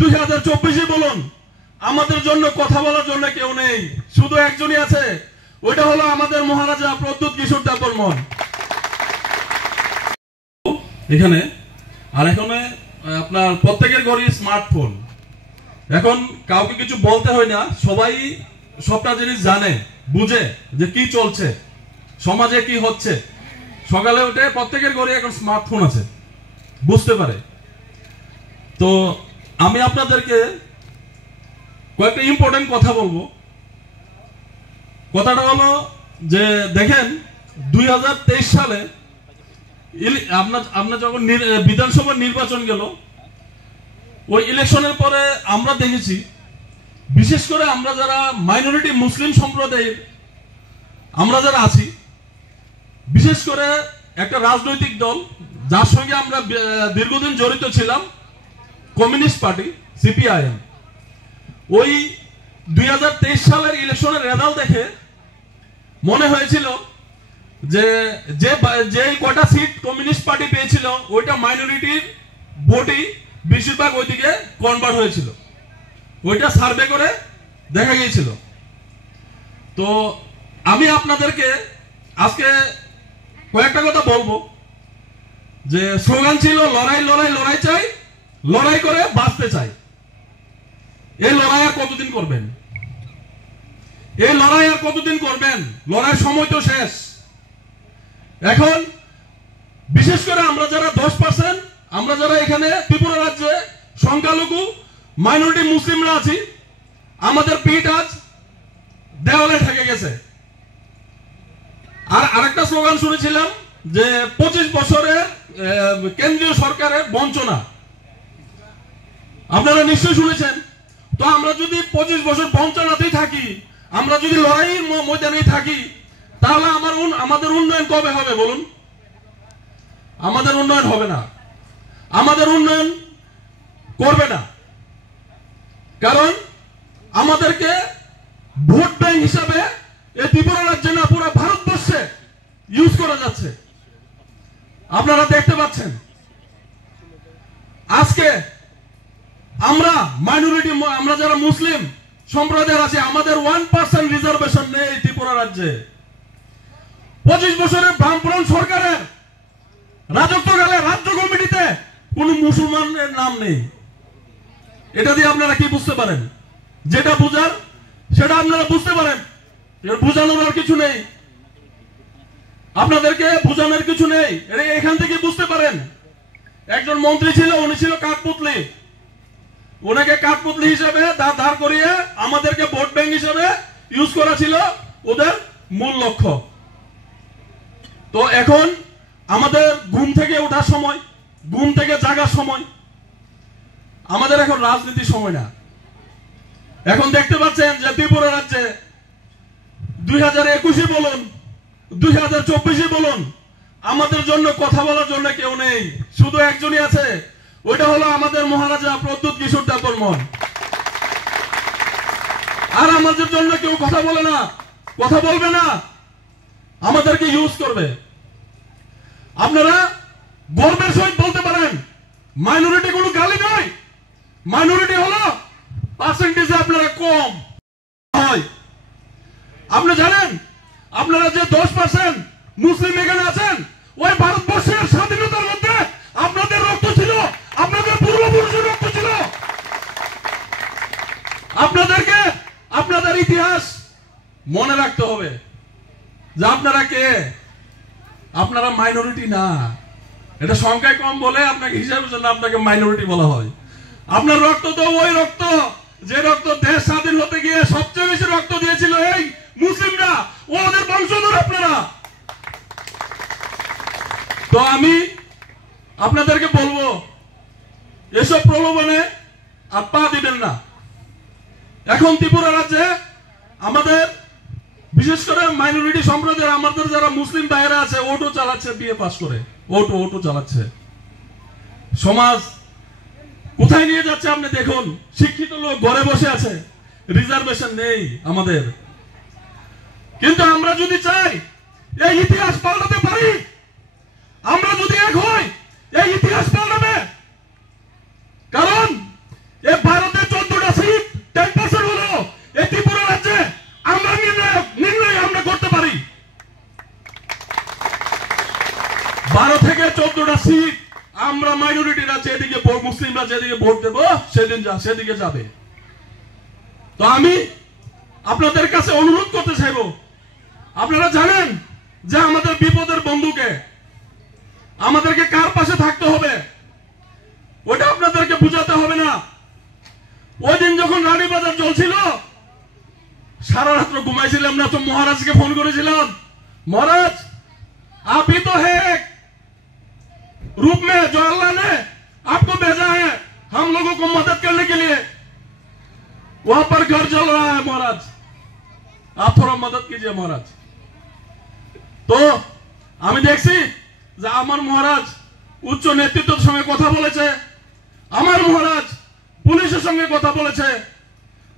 2024 বলুন, আমাদের জন্য কথা বলার জন্য কেউ নেই, শুধু একজনই আছে, ওইটা হলো আমাদের মহারাজা প্রদ্যুৎ কিশোর দেববর্মন। এখানে আর এখানে আপনার প্রত্যেকের ঘরে স্মার্টফোন, এখন কাউকে কিছু বলতে হয় না, সবাই সবটা জিনিস জানে, বুঝে যে কি চলছে সমাজে, কি হচ্ছে। সকালে উঠে প্রত্যেকের ঘরে এখন স্মার্টফোন আছে, বুঝতে পারে। তো আমি আপনাদেরকে কয়েকটা ইম্পর্টেন্ট কথা বলবো। কথাটা হলো যে দেখেন 2023 সালে আপনার যখন বিধানসভা নির্বাচন গেল, ওই ইলেকশনের পরে আমরা দেখেছি, বিশেষ করে আমরা যারা মাইনরিটি মুসলিম সম্প্রদায়ের আমরা যারা আছি, বিশেষ করে একটা রাজনৈতিক দল যার সঙ্গে আমরা দীর্ঘদিন জড়িত ছিলাম, কমিউনিস্ট পার্টি সিপিআইএম, ওই 2023 সালের ইলেকশনের রেজাল্ট দেখে মনে হয়েছিল যে যে কটা সিট কমিউনিস্ট পার্টি পেয়েছিল ওইটা মাইনরিটির ভোটই বেশিরভাগ ওইদিকে কনভার্ট হয়েছিল, ওইটা সার্ভে করে দেখা গিয়েছিল। তো আমি আপনাদেরকে আজকে কয়েকটা কথা বলবো। যে স্লোগান ছিল লড়াই লড়াই লড়াই চাই, লড়াই করে বাঁচতে চাই। এই লড়াই আর কতদিন করবেন? এই লড়াই আর কতদিন করবেন? লড়াইয়ের সময় তো শেষ। এখন বিশেষ করে আমরা যারা 10%, আমরা যারা এখানে ত্রিপুরা রাজ্যে সংখ্যালঘু মাইনরিটি মুসলিমরা আছি, আমাদের পিঠ আজ দেওয়ালে ঠেকে গেছে। আর আরেকটা স্লোগান শুনেছিলাম যে 25 বছরের কেন্দ্রীয় সরকারের বঞ্চনা, আপনারা নিশ্চয়ই শুনেছেন। তো আমরা যদি 25 বছর বঞ্চনাতেই থাকি, আমরা যদি লড়াইয়ের ময়দানে থাকি, তাহলে আমাদের উন্নয়ন কবে হবে বলুন? আমাদের উন্নয়ন হবে না, আমাদের উন্নয়ন করবে না। কারণ আমাদেরকে ভোট ব্যাংক হিসাবে এই ত্রিপুরা রাজ্যে না পুরো ভারতবর্ষে ইউজ করা যাচ্ছে, আপনারা দেখতে পাচ্ছেন। আজকে আমরা মাইনরিটি, আমরা যারা মুসলিম সম্প্রদায়ের আছে, আমাদের 1% রিজার্ভেশন নেই ত্রিপুরা রাজ্যে। 25 বছরের বামফ্রন্ট সরকারের রাজত্বকালে রাজ্য কমিটিতে কোন মুসলমানের নাম নেই। এটা দিয়ে আপনারা কি বুঝতে পারেন? যেটা বুঝার সেটা আপনারা বুঝতে পারেন, বুঝানোর আর কিছু নেই, আপনাদেরকে বুঝানোর কিছু নেই, এটা এখান থেকে বুঝতে পারেন। একজন মন্ত্রী ছিল, উনি ছিল কাঠপুতলি, ওনাকে কাঠপুতলি হিসেবে দাঁড় করিয়ে আমাদেরকে ভোট ব্যাংক হিসেবে ইউজ করা ছিল ওদের মূল লক্ষ্য। তো এখন আমাদের ঘুম থেকে ওঠার সময়, ঘুম থেকে জাগার সময়, আমাদের এখন রাজনীতির সময় না। এখন দেখতে পাচ্ছেন যে ত্রিপুরা রাজ্যে 2021 বলুন, 2024 বলুন, আমাদের জন্য কথা বলার জন্য কেউ নেই, শুধু একজনই আছে, ওইটা হলো আমাদের মহারাজা প্রদ্যুৎ কিশোর দেববর্মন। আর আমাদের জন্য কেউ কথা বলে না, কথা বলবে না, আমাদেরকে ইউজ করবে। আপনারা গর্বের সহিত বলতে পারেন মাইনরিটি কোনো গালি নয়, মাইনরিটি হলো পার্সেন্টেজে আপনারা কম হয়। আপনি জানেন আপনারা যে 10% মুসলিম এখানে আছেন, ওই ভারতবর্ষের স্বাধীনতার মধ্যে আপনাদের রক্ত ছিল, আপনাদের পূর্বপুরুষের রক্ত ছিল। আপনাদেরকে আপনাদের ইতিহাস মনে রাখতে হবে যে আপনারা কে। আপনারা মাইনরিটি না, এটা সংখ্যায় কম বলে আপনাকে হিসাবের জন্য আপনাকে মাইনরিটি বলা হয়। আপনার রক্ত তো ওই রক্ত, যে রক্ত দেশ স্বাধীন হতে গিয়ে সবচেয়ে বেশি রক্ত দিয়েছিল এই মুসলিমরা, ওদের বংশধর আপনারা। তো আমি আপনাদেরকে বলবো, এসব প্রলোভনে আর পা দিবেন না। এখন ত্রিপুরা রাজ্যে আমাদের বিশেষ করে মাইনরিটি সম্প্রদায়ের আমাদের যারা মুসলিম ভাইয়েরা আছে, ওটো চালাচ্ছে, বিএ পাস করে ওটো চালাচ্ছে। সমাজ কোথায় নিয়ে যাচ্ছে আপনি দেখুন। শিক্ষিত লোক ঘরে বসে আছে, রিজার্ভেশন নেই আমাদের। কিন্তু আমরা যদি চাই এই ইতিহাস পাল্টাতে পারি, আমরা যদি এক হই, এই ইতিহাস পাল্টাবে। কারণ এই ভারতে 14টা সিট 10% হলো এই ত্রিপুরা রাজ্যে আমরা নির্ণয় আমরা করতে পারি। 12 থেকে 14টা সিট আমরা মাইনরিটিরা যেদিকে মুসলিমরা যেদিকে ভোট দেব সেদিকে যাবে। তো আমি আপনাদের কাছে অনুরোধ করতে চাইব, আপনারা জানেন যে আমাদের বিপদের বন্ধুকে আমাদেরকে কার পাশে থাকতে হবে ওটা আপনাদেরকে বুঝাতে হবে না। ওই দিন যখন রানীবাজার চলছিল সারা রাত্র ঘুমাইছিলাম না, তো মহারাজকে ফোন করেছিলাম, মহারাজ आप ही तो है रूप में जो अल्लाह ने आपको भेजा है हम लोगों को मदद करने के लिए, वहां पर घर जल रहा है महाराज, आप थोड़ा मदद कीजिए महाराज। তো আমি দেখছি যে আমার মহারাজ উচ্চ নেতৃত্বের সঙ্গে কথা বলেছে, আমার মহারাজ পুলিশের সঙ্গে কথা বলেছে।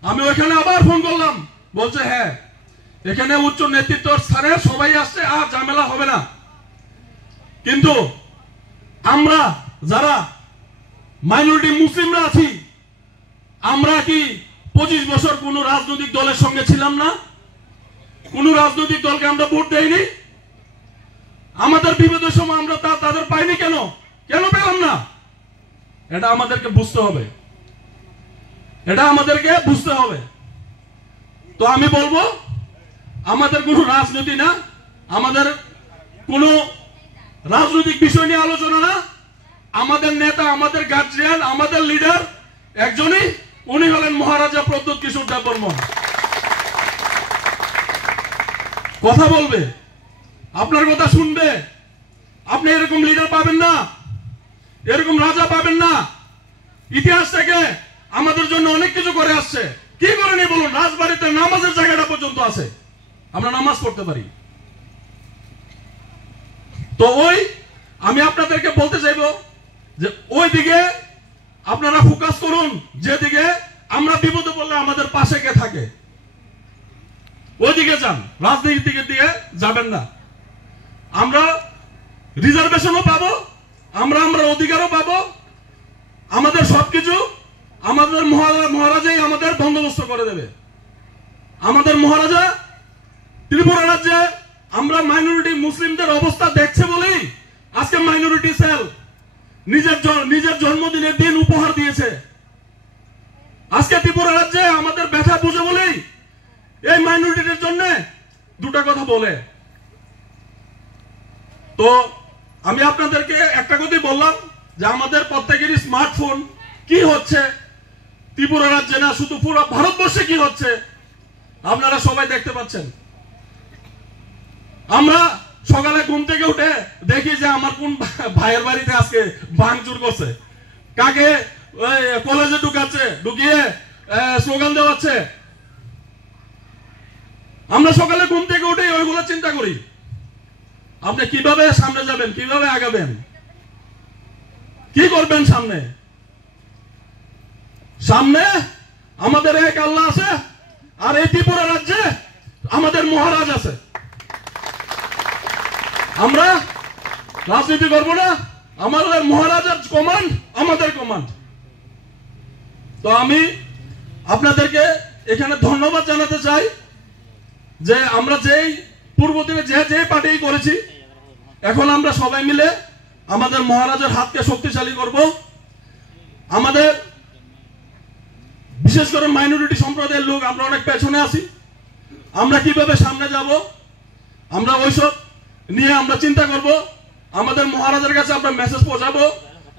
আমি ওখানে আবার ফোন করলাম, বলছে হ্যাঁ এখানে উচ্চ নেতৃত্বের স্থানে সবাই আসছে, আর ঝামেলা হবে না। কিন্তু আমরা যারা মাইনরিটি মুসলিমরা আছি আমরা কি 25 বছর কোন রাজনৈতিক দলের সঙ্গে ছিলাম না? কোন রাজনৈতিক দলকে আমরা ভোট দেইনি? আমাদের বিপদের সময় আমরা তাদের পাইনি কেন পেলাম না? এটা আমাদেরকে বুঝতে হবে, এটা আমাদেরকে বুঝতে হবে। তো আমি বলবো আমাদের কোনো রাজনীতি না, আমাদের কোনো রাজনৈতিক বিষয় নিয়ে আলোচনা না, আমাদের নেতা আমাদের গার্জিয়ান আমাদের লিডার একজনই, উনি হলেন মহারাজা প্রদ্যোৎ কিশোর দেববর্মন। কথা বলবে, আপনার কথা শুনবে। আপনি এরকম লিডার পাবেন না, এরকম রাজা পাবেন না। ইতিহাস থেকে আমাদের জন্য অনেক কিছু করে আসছে। কি করেনি বলুন? রাজবাড়িতে নামাজের জায়গাটা পর্যন্ত আছে, আমরা নামাজ পড়তে পারি। তো আমি আপনাদেরকে বলতে চাইবো যে ওই দিকে আপনারা ফোকাস করুন, যেদিকে আমরা বিপদে পড়লে আমাদের পাশে কে থাকে ওইদিকে যান, রাজনীতির দিকে দিয়ে যাবেন না। আমরা রিজার্ভেশনও পাবো, আমরা অধিকারও পাবো, আমাদের সবকিছু আমাদের মহারাজাই আমাদের বন্দোবস্ত করে দেবে। আমাদের মহারাজা ত্রিপুরা রাজ্যে আমরা মাইনরিটি মুসলিমদের অবস্থা দেখছে বলেই আজকে মাইনরিটি সেল নিজের জন্মদিনের দিন উপহার দিয়েছে। আজকে ত্রিপুরা রাজ্যে আমাদের ব্যথা বুঝে বলেই এই মাইনরিটির জন্য দুটা কথা বলে। তো আমি আপনাদেরকে একটা কথাই বললাম যে আমাদের প্রত্যেকেরই স্মার্টফোন কি হচ্ছে ত্রিপুরা রাজ্যে না, শুধু পুরো ভারতবর্ষে কি হচ্ছে আপনারা সবাই দেখতে পাচ্ছেন। আমরা সকালে ঘুম থেকে উঠে দেখি যে আমার কোন ভাইয়ের বাড়িতে আজকে ভাঙচুর করছে, কাকে কলেজে ঢুকিয়ে স্লোগান দেওয়াচ্ছে। আমরা সকালে ঘুম থেকে উঠে ওইগুলো চিন্তা করি, আপনি কিভাবে সামনে যাবেন, কিভাবে আগাবেন, কি করবেন। সামনে আমাদের এক আল্লাহ আছে, আর এই ত্রিপুরা রাজ্যে আমাদের মহারাজ আছে। আমরা রাজনীতি করবো না, আমাদের মহারাজার কমান্ড আমাদের কমান্ড। তো আমি আপনাদেরকে এখানে ধন্যবাদ জানাতে চাই যে আমরা যেই পূর্ব দিনে যে পার্টি করেছি, এখন আমরা সবাই মিলে আমাদের মহারাজার হাতকে শক্তিশালী করব। আমাদের বিশেষ করে মাইনরিটি সম্প্রদায়ের লোক আমরা অনেক পেছনে আছি, আমরা কিভাবে সামনে যাব আমরা ওইসব নিয়ে আমরা চিন্তা করব। আমাদের মহারাজার কাছে আমরা মেসেজ পৌঁছাবো,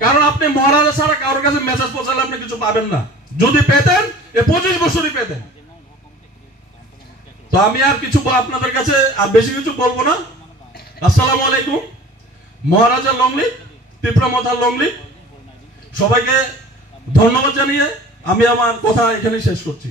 কারণ আপনি মহারাজা ছাড়া কারোর কাছে মেসেজ পৌঁছালে আপনি কিছু পাবেন না। যদি পেতেন 25 বছরই পেতেন। তো আমি আর কিছু আপনাদের কাছে আর বেশি কিছু বলবো না। আসসালামু আলাইকুম। মহারাজা লংলিপ, ত্রিপুরা মাতার লংলিপ। সবাইকে ধন্যবাদ জানিয়ে আমি আমার কথা এখানে শেষ করছি।